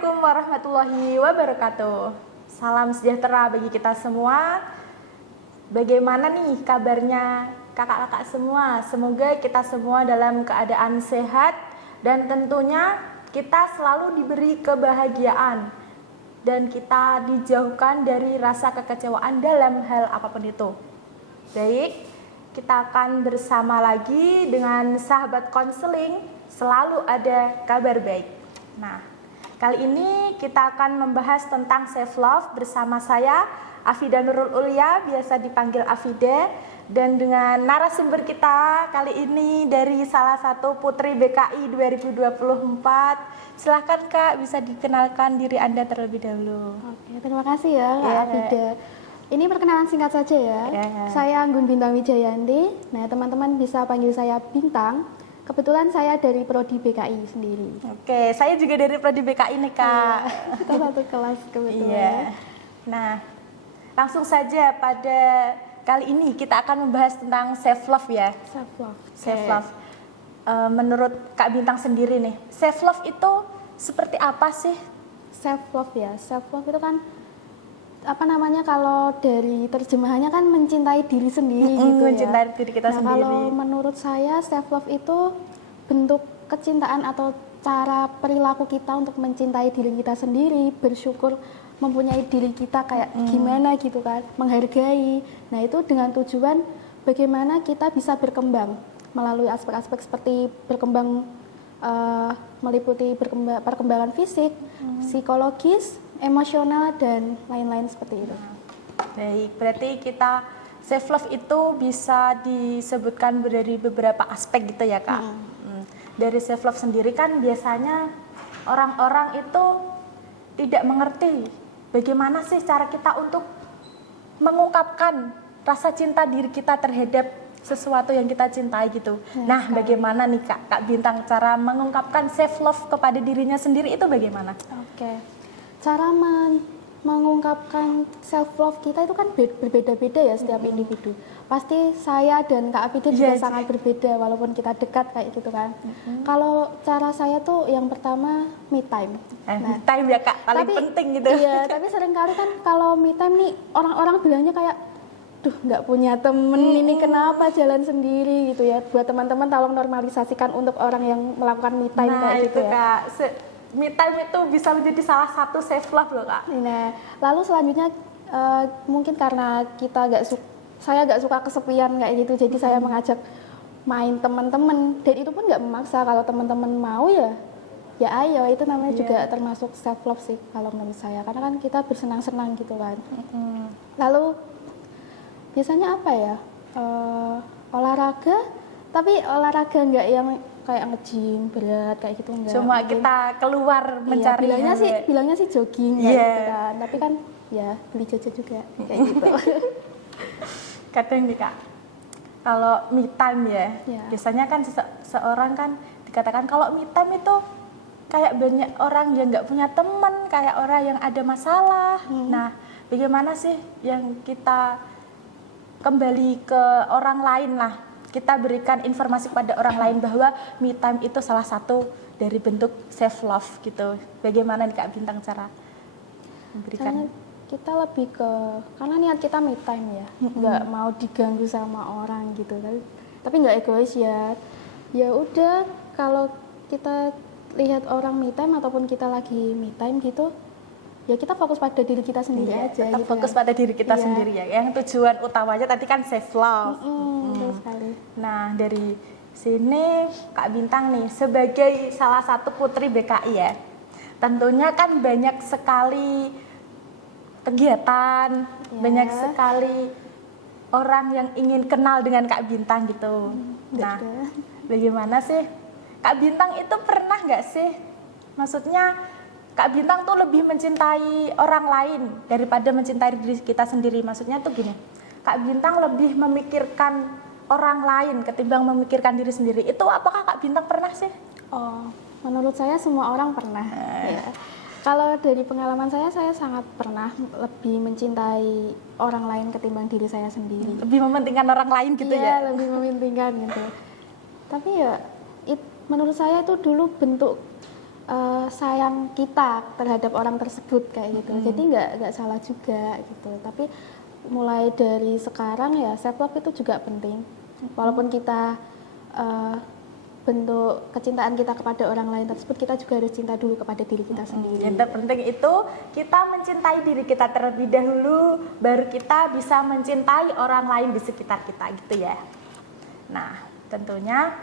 Assalamualaikum warahmatullahi wabarakatuh. Salam sejahtera bagi kita semua. Bagaimana nih kabarnya kakak-kakak semua? Semoga kita semua dalam keadaan sehat dan tentunya kita selalu diberi kebahagiaan dan kita dijauhkan dari rasa kekecewaan dalam hal apapun itu. Baik, kita akan bersama lagi dengan sahabat konseling, selalu ada kabar baik. Nah, kali ini kita akan membahas tentang self love bersama saya Afida Nurul Ulia, biasa dipanggil Afida, dan dengan narasumber kita kali ini dari salah satu putri BKI 2024. Silahkan Kak, bisa dikenalkan diri Anda terlebih dahulu. Oke, terima kasih ya Kak Afida. Ini perkenalan singkat saja ya. Saya Anggun Bintang Wijayanti. Nah, teman-teman bisa panggil saya Bintang. Kebetulan saya dari Prodi BKI sendiri. Oke, saya juga dari Prodi BKI nih Kak. Kita satu kelas kebetulan. Iya. Nah, langsung saja pada kali ini kita akan membahas tentang self love ya. Self love. Self love. Menurut Kak Bintang sendiri nih, self love itu seperti apa sih? Self love ya. Self love itu kan kalau dari terjemahannya kan mencintai diri sendiri gitu ya. Mencintai diri kita sendiri. Kalau menurut saya self love itu bentuk kecintaan atau cara perilaku kita untuk mencintai diri kita sendiri, bersyukur mempunyai diri kita kayak gimana gitu kan, menghargai. Nah, itu dengan tujuan bagaimana kita bisa berkembang melalui aspek-aspek seperti berkembang meliputi perkembangan fisik, psikologis, emosional dan lain-lain seperti itu. Baik, berarti kita self love itu bisa disebutkan dari beberapa aspek gitu ya Kak. Dari self love sendiri kan biasanya orang-orang itu tidak mengerti bagaimana sih cara kita untuk mengungkapkan rasa cinta diri kita terhadap sesuatu yang kita cintai gitu. Nah, bagaimana nih Kak Bintang cara mengungkapkan self love kepada dirinya sendiri itu bagaimana? Oke. Cara mengungkapkan self love kita itu kan berbeda-beda ya setiap individu. Pasti saya dan Kak Afida juga sangat berbeda walaupun kita dekat kayak gitu kan. Kalau cara saya tuh yang pertama me time. Me time ya Kak, paling penting gitu. Iya, tapi seringkali kan kalau me time nih orang-orang bilangnya kayak duh nggak punya temen ini kenapa jalan sendiri gitu ya. Buat teman-teman tolong normalisasikan untuk orang yang melakukan me time kayak gitu ya. Kak, me time itu bisa menjadi salah satu self love loh Kak. Nah, lalu selanjutnya mungkin karena saya nggak suka kesepian kayak gitu, jadi saya mengajak main teman-teman dan itu pun nggak memaksa. Kalau teman-teman mau ya ayo, itu namanya juga termasuk self love sih kalau menurut saya, karena kan kita bersenang-senang gitu kan. Lalu biasanya apa ya, olahraga, tapi olahraga nggak yang kayak nge-gym berat kayak gitu enggak. Cuma kita keluar mencari. Bilangnya sih jogging gitu kan. Tapi kan ya beli jajan juga kayak gitu. Kadang nih Kak, kalau me time ya. Biasanya kan seorang kan dikatakan kalau me time itu kayak banyak orang yang nggak punya teman, kayak orang yang ada masalah. Nah, bagaimana sih yang kita kembali ke orang lain lah, kita berikan informasi kepada orang lain bahwa me time itu salah satu dari bentuk self love gitu. Bagaimana nih Kak Bintang cara memberikan? Kita lebih ke, karena niat kita me time ya, nggak mau diganggu sama orang gitu kan. Tapi nggak egois ya. Ya udah, kalau kita lihat orang me time ataupun kita lagi me time gitu, ya kita fokus pada diri kita sendiri aja. Tetap gitu fokus kan. pada diri kita sendiri ya. Yang tujuan utamanya tadi kan self love. Betul sekali. Nah, dari sini Kak Bintang nih sebagai salah satu putri BKI ya, tentunya kan banyak sekali kegiatan, banyak sekali orang yang ingin kenal dengan Kak Bintang gitu. Nah, bagaimana sih Kak Bintang itu pernah nggak sih, maksudnya Kak Bintang tuh lebih mencintai orang lain daripada mencintai diri kita sendiri. Maksudnya tuh gini, Kak Bintang lebih memikirkan orang lain ketimbang memikirkan diri sendiri. Itu apakah Kak Bintang pernah sih? Oh, menurut saya semua orang pernah. Ya. Kalau dari pengalaman saya sangat pernah lebih mencintai orang lain ketimbang diri saya sendiri. Lebih mementingkan orang lain gitu ya? Iya, lebih mementingkan gitu. Tapi ya, menurut saya itu dulu bentuk sayang kita terhadap orang tersebut kayak gitu. Jadi nggak salah juga gitu. Tapi mulai dari sekarang ya self love itu juga penting. Walaupun kita bentuk kecintaan kita kepada orang lain tersebut, kita juga harus cinta dulu kepada diri kita sendiri. Yang terpenting itu kita mencintai diri kita terlebih dahulu, baru kita bisa mencintai orang lain di sekitar kita gitu ya. Nah, tentunya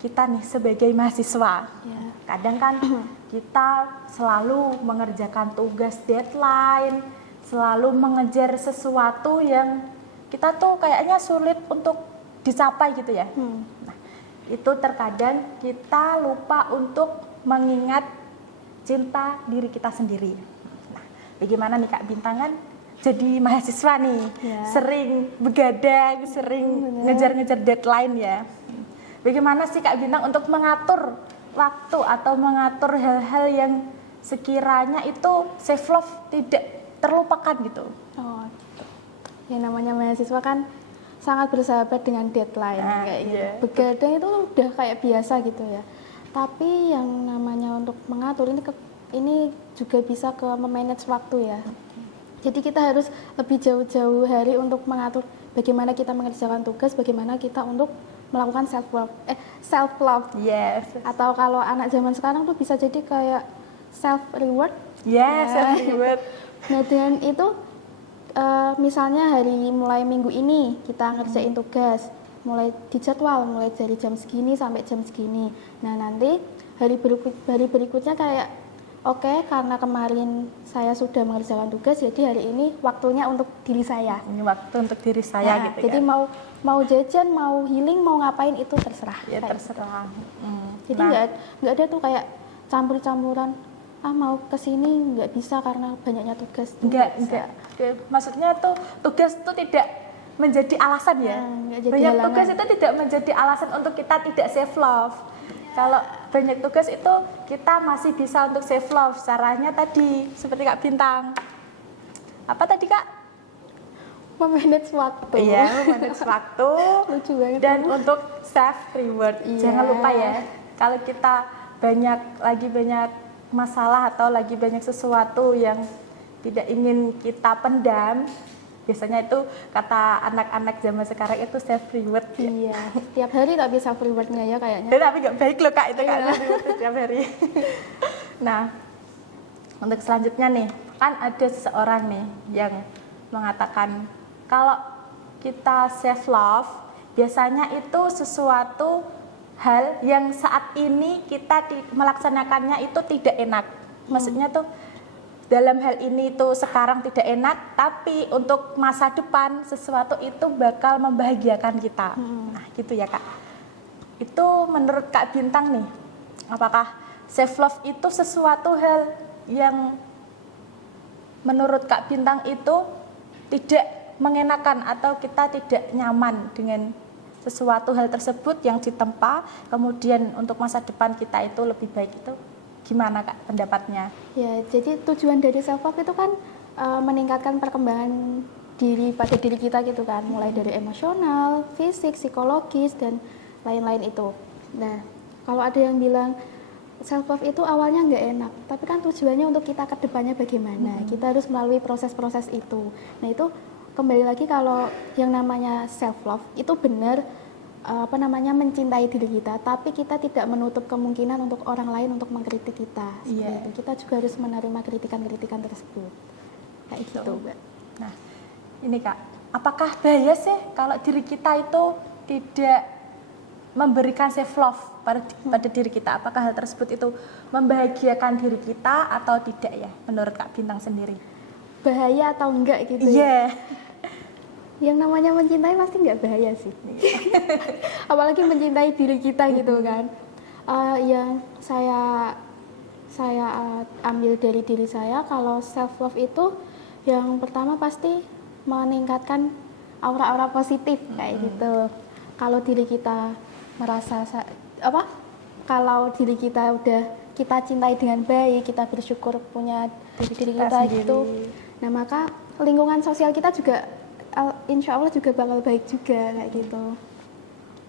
kita nih sebagai mahasiswa, kadang kan kita selalu mengerjakan tugas deadline, selalu mengejar sesuatu yang kita tuh kayaknya sulit untuk dicapai gitu ya. Nah, itu terkadang kita lupa untuk mengingat cinta diri kita sendiri. Nah, bagaimana nih Kak Bintang kan jadi mahasiswa nih, sering begadang, sering ngejar-ngejar deadline ya. Bagaimana sih Kak Bintang untuk mengatur waktu atau mengatur hal-hal yang sekiranya itu self love tidak terlupakan gitu? Oh, gitu. Ya namanya mahasiswa kan sangat bersahabat dengan deadline kayak gitu. Begadang itu udah kayak biasa gitu ya. Tapi yang namanya untuk mengatur ini juga bisa ke memanage waktu ya. Jadi kita harus lebih jauh-jauh hari untuk mengatur bagaimana kita mengerjakan tugas, bagaimana kita untuk melakukan self love. Yes. Atau kalau anak zaman sekarang tuh bisa jadi kayak self reward. Yes, self reward. Nah, dengan itu misalnya mulai minggu ini kita ngerjain tugas, mulai dijadwal mulai dari jam segini sampai jam segini. Nah, nanti hari berikutnya kayak oke, karena kemarin saya sudah mengerjakan tugas, jadi hari ini waktunya untuk diri saya. Ini waktu untuk diri saya gitu jadi kan. mau jajan, mau healing, mau ngapain itu terserah. Ya terserah. Jadi nggak ada tuh kayak campur-campuran. Mau kesini nggak bisa karena banyaknya tugas. Enggak. Maksudnya tuh tugas itu tidak menjadi alasan ya. Banyak tugas itu tidak menjadi alasan untuk kita tidak self love. Kalau banyak tugas itu kita masih bisa untuk self love. Caranya tadi seperti Kak Bintang. Apa tadi Kak? Memanage waktu. Iya, memanage waktu. Lucu banget. Dan untuk self reward. Jangan lupa ya, kalau kita banyak masalah atau lagi banyak sesuatu yang tidak ingin kita pendam, biasanya itu kata anak-anak zaman sekarang itu self reward. Iya, tiap hari tak bisa self rewardnya ya kayaknya. Tapi nggak baik loh Kak itu Kak, self reward tiap hari. Nah, untuk selanjutnya nih, kan ada seseorang nih yang mengatakan kalau kita self love biasanya itu sesuatu hal yang saat ini kita melaksanakannya itu tidak enak. Maksudnya tuh dalam hal ini tuh sekarang tidak enak, tapi untuk masa depan sesuatu itu bakal membahagiakan kita. Nah, gitu ya Kak. Itu menurut Kak Bintang nih, apakah self love itu sesuatu hal yang menurut Kak Bintang itu tidak mengenakan atau kita tidak nyaman dengan sesuatu hal tersebut yang ditempa, kemudian untuk masa depan kita itu lebih baik, itu gimana Kak pendapatnya? Ya, jadi tujuan dari self love itu kan meningkatkan perkembangan pada diri kita gitu kan, mulai dari emosional, fisik, psikologis dan lain-lain itu. Nah, kalau ada yang bilang self love itu awalnya nggak enak, tapi kan tujuannya untuk kita ke depannya bagaimana, kita harus melalui proses-proses itu. Nah, itu kembali lagi kalau yang namanya self love itu benar mencintai diri kita, tapi kita tidak menutup kemungkinan untuk orang lain untuk mengkritik kita. Itu. Kita juga harus menerima kritikan-kritikan tersebut. Kayak gitu, Mbak. Nah, ini Kak, apakah bahaya sih kalau diri kita itu tidak memberikan self love pada diri kita? Apakah hal tersebut itu membahagiakan diri kita atau tidak ya menurut Kak Bintang sendiri? Bahaya atau enggak gitu ya? Yang namanya mencintai pasti nggak bahaya sih. Apalagi mencintai diri kita gitu kan. Yang saya ambil dari diri saya, kalau self love itu yang pertama pasti meningkatkan aura-aura positif kayak gitu. Kalau diri kita merasa kalau diri kita udah kita cintai dengan baik, kita bersyukur punya diri kita itu, nah maka lingkungan sosial kita juga insya Allah juga bakal baik juga kayak gitu.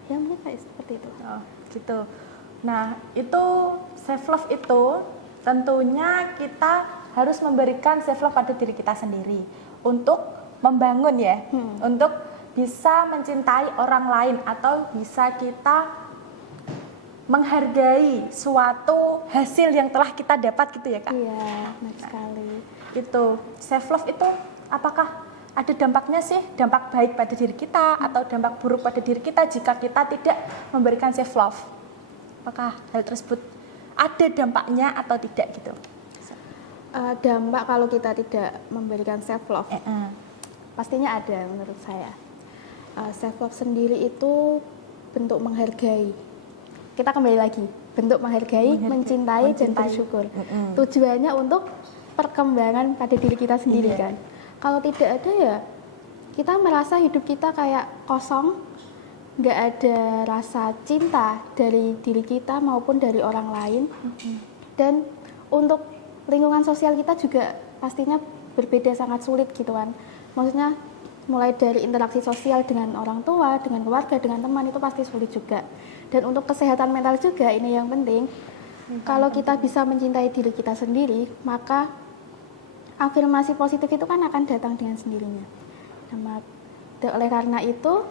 Ya mungkin kayak seperti itu. Oh, gitu. Nah, itu self love itu tentunya kita harus memberikan self love pada diri kita sendiri untuk membangun ya, untuk bisa mencintai orang lain atau bisa kita menghargai suatu hasil yang telah kita dapat gitu ya Kak. Iya, benar sekali. Itu self love itu apakah ada dampaknya sih, dampak baik pada diri kita atau dampak buruk pada diri kita jika kita tidak memberikan self love? Apakah hal tersebut ada dampaknya atau tidak gitu? Dampak kalau kita tidak memberikan self love, pastinya ada menurut saya. Self love sendiri itu bentuk menghargai. Kita kembali lagi, bentuk menghargai, mencintai dan bersyukur. Tujuannya untuk perkembangan pada diri kita sendiri kan. Kalau tidak ada ya kita merasa hidup kita kayak kosong, nggak ada rasa cinta dari diri kita maupun dari orang lain. Dan untuk lingkungan sosial kita juga pastinya berbeda, sangat sulit gitu kan. Maksudnya mulai dari interaksi sosial dengan orang tua, dengan keluarga, dengan teman itu pasti sulit juga. Dan untuk kesehatan mental juga ini yang penting. Kalau kita bisa mencintai diri kita sendiri, maka afirmasi positif itu kan akan datang dengan sendirinya. Oleh karena itu,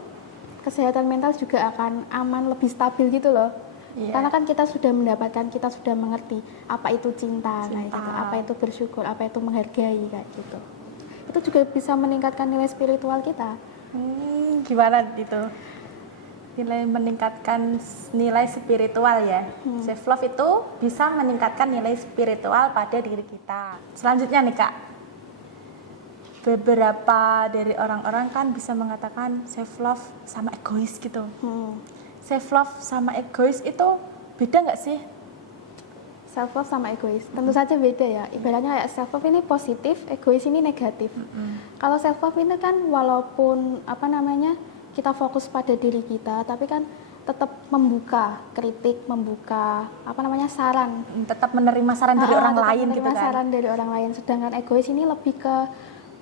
kesehatan mental juga akan aman, lebih stabil gitu loh. Karena kan kita sudah mendapatkan, kita sudah mengerti apa itu cinta. Kayak gitu, apa itu bersyukur, apa itu menghargai kayak gitu. Itu juga bisa meningkatkan nilai spiritual kita. Gimana itu? Meningkatkan nilai spiritual ya. Self love itu bisa meningkatkan nilai spiritual pada diri kita. Selanjutnya nih Kak, beberapa dari orang-orang kan bisa mengatakan self love sama egois gitu. Self love sama egois itu beda nggak sih? Self love sama egois tentu saja beda ya. Ibaratnya kayak self love ini positif, egois ini negatif. Kalau self love ini kan walaupun kita fokus pada diri kita, tapi kan tetap membuka kritik, membuka saran, tetap menerima saran dari orang lain gitu kan. Saran dari orang lain. Sedangkan egois ini lebih ke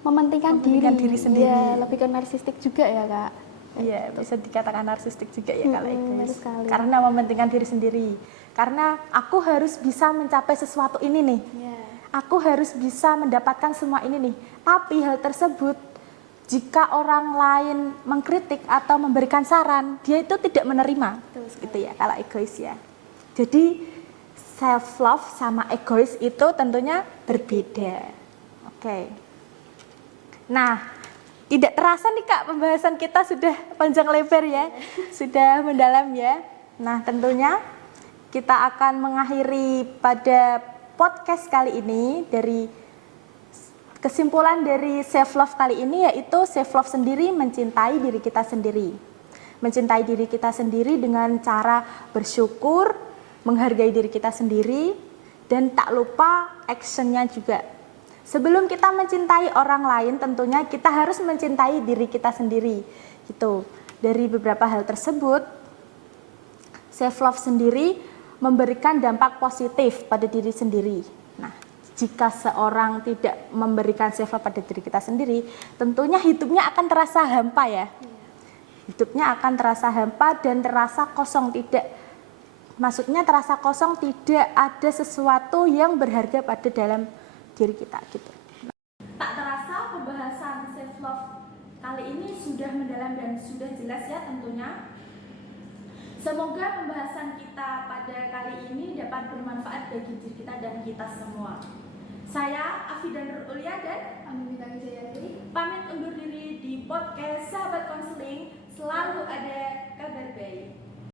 mementingkan diri sendiri. Ya, lebih ke narsistik juga ya Kak. Iya, bisa dikatakan narsistik juga ya kalau egois. Karena mementingkan diri sendiri. Karena aku harus bisa mencapai sesuatu ini nih. Aku harus bisa mendapatkan semua ini nih. Tapi hal tersebut jika orang lain mengkritik atau memberikan saran, dia itu tidak menerima. Gitu ya kalau egois ya. Jadi self love sama egois itu tentunya berbeda. Oke. Nah, tidak terasa nih Kak, pembahasan kita sudah panjang lebar ya, sudah mendalam ya. Nah, tentunya kita akan mengakhiri pada podcast kali ini dari kesimpulan dari self love kali ini yaitu self love sendiri mencintai diri kita sendiri. Mencintai diri kita sendiri dengan cara bersyukur, menghargai diri kita sendiri, dan tak lupa actionnya juga. Sebelum kita mencintai orang lain, tentunya kita harus mencintai diri kita sendiri. Gitu. Dari beberapa hal tersebut, self love sendiri memberikan dampak positif pada diri sendiri. Nah, jika seorang tidak memberikan self love pada diri kita sendiri, tentunya hidupnya akan terasa hampa ya. Hidupnya akan terasa hampa dan terasa kosong, maksudnya terasa kosong, tidak ada sesuatu yang berharga pada dalam diri kita gitu. Tak terasa pembahasan self love kali ini sudah mendalam dan sudah jelas ya tentunya. Semoga pembahasan kita pada kali ini dapat bermanfaat bagi diri kita dan kita semua. Saya Afidah Nur Ulia dan Aminah Wijayati pamit undur diri di podcast Sahabat Konseling.